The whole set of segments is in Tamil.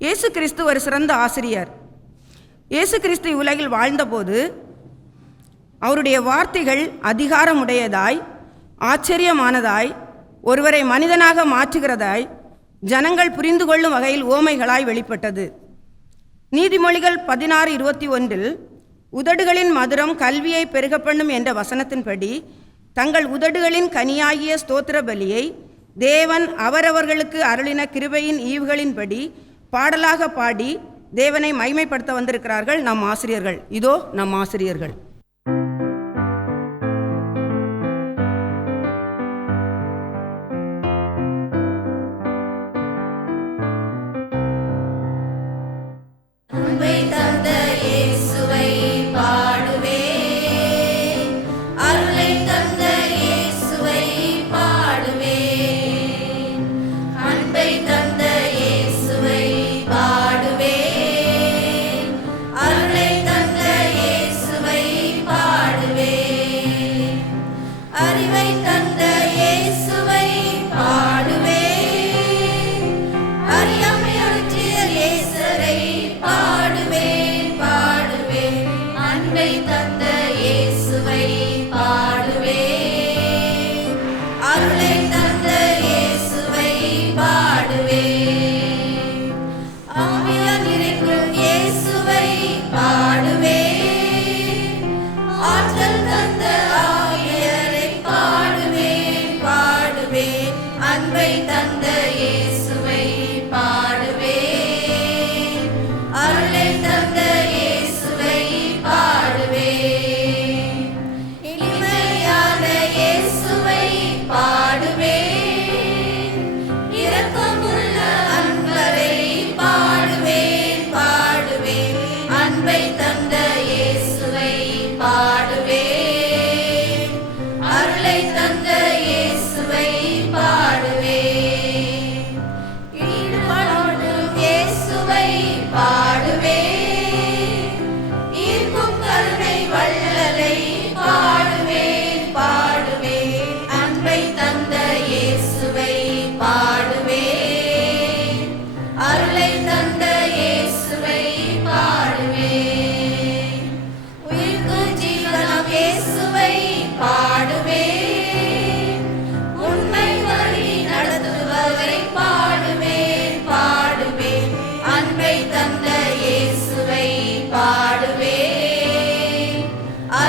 இயேசு கிறிஸ்து ஒரு சிறந்த ஆசிரியர். இயேசு கிறிஸ்து உலகில் வாழ்ந்தபோது அவருடைய வார்த்தைகள் அதிகாரமுடையதாய் ஆச்சரியமானதாய் ஒருவரை மனிதனாக மாற்றுகிறதாய் ஜனங்கள் புரிந்து கொள்ளும் வகையில் ஓமைகளாய் வெளிப்பட்டது. நீதிமொழிகள் பதினாறு இருபத்தி ஒன்றில் உதடுகளின் மதுரம் கல்வியை பெருக என்ற வசனத்தின்படி தங்கள் உதடுகளின் கனியாகிய ஸ்தோத்திர பலியை தேவன் அவரவர்களுக்கு அருளின கிருபையின் ஈவுகளின்படி பாடலாக பாடி தேவனை மைமைப்படுத்த வந்திருக்கிறார்கள் நம் ஆசிரியர்கள். இதோ நம் ஆசிரியர்கள்.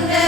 grande.